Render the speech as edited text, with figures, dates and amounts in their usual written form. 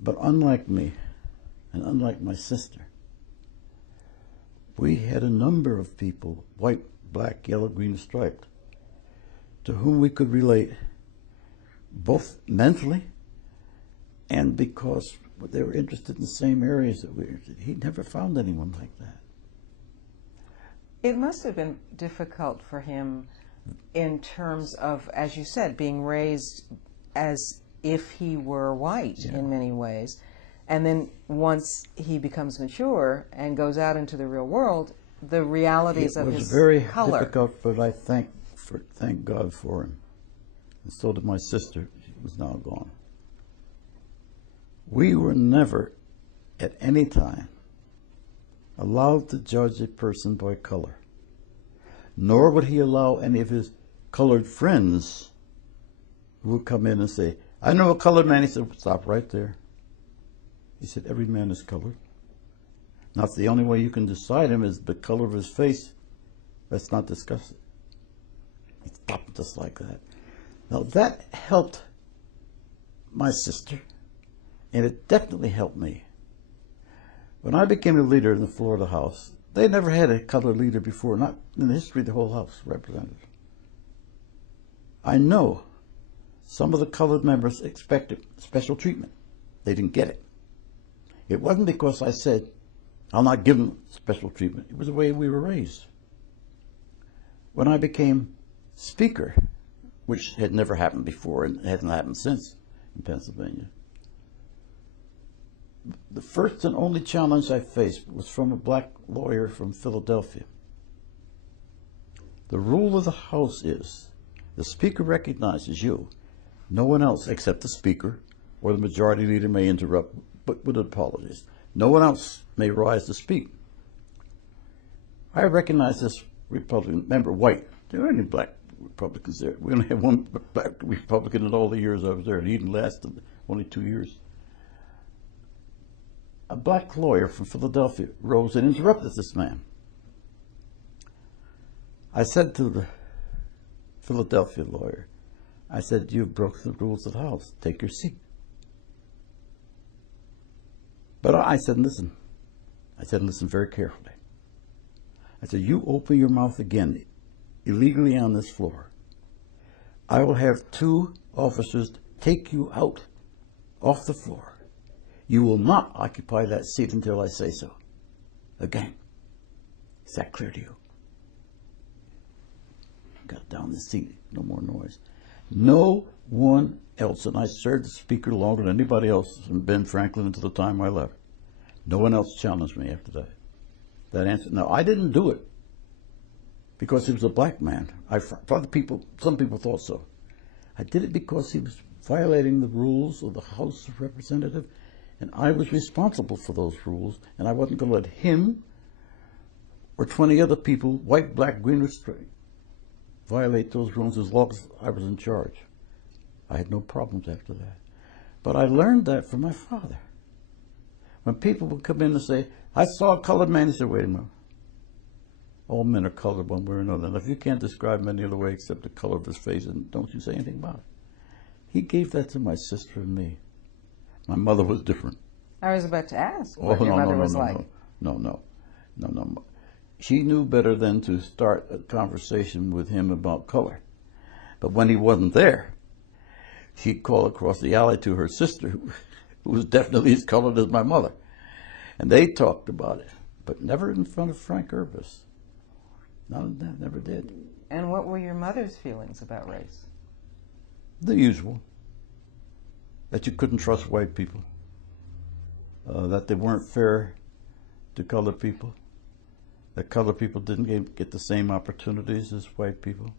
But unlike me, and unlike my sister, we had a number of people, white, black, yellow, green, striped, to whom we could relate both mentally and because they were interested in the same areas that we were interested in. He never found anyone like that. It must have been difficult for him in terms of, as you said, being raised as if he were white in many ways. And then once he becomes mature and goes out into the real world, the realities of his color. It was very difficult, but I thank God for him. And so did my sister. She was now gone. We were never, at any time, allowed to judge a person by color. Nor would he allow any of his colored friends who would come in and say, I know a colored man. He said, stop right there. He said, every man is colored. Not the only way you can decide him is the color of his face. Let's not discuss it. He stopped just like that. Now that helped my sister, and it definitely helped me. When I became the leader in the Florida House, they never had a colored leader before, not in the history of the whole House represented. I know some of the colored members expected special treatment. They didn't get it. It wasn't because I said, I'll not give them special treatment. It was the way we were raised. When I became Speaker, which had never happened before and hasn't happened since in Pennsylvania, the first and only challenge I faced was from a black lawyer from Philadelphia. The rule of the House is, the Speaker recognizes you. No one else except the Speaker or the Majority Leader may interrupt, but with apologies. No one else may rise to speak. I recognize this Republican member, white. There aren't any black Republicans there. We only have one black Republican in all the years I was there, and he didn't last only 2 years. A black lawyer from Philadelphia rose and interrupted this man. I said to the Philadelphia lawyer, I said, you've broken the rules of the House. Take your seat. But I said, listen. I said, listen very carefully. I said, you open your mouth again illegally on this floor. I will have 2 officers take you out off the floor. You will not occupy that seat until I say so. Again. Is that clear to you? Got down the seat. No more noise. No one else, and I served as Speaker longer than anybody else from Ben Franklin until the time I left. No one else challenged me after that. That answer. Now, I didn't do it because he was a black man. Some people thought so. I did it because he was violating the rules of the House of Representatives, and I was responsible for those rules, and I wasn't going to let him or 20 other people, white, black, green, or straight, violate those rules as long as I was in charge. I had no problems after that. But I learned that from my father. When people would come in and say, I saw a colored man, he said, wait a minute. All men are colored one way or another. And if you can't describe him any other way except the color of his face, then don't you say anything about it. He gave that to my sister and me. My mother was different. I was about to ask what your mother was like. No. She knew better than to start a conversation with him about color. But when he wasn't there, she'd call across the alley to her sister, who was definitely as colored as my mother. And they talked about it, but never in front of Frank Irvis. Never did. And what were your mother's feelings about race? The usual. That you couldn't trust white people. That they weren't fair to colored people. That colored people didn't get the same opportunities as white people.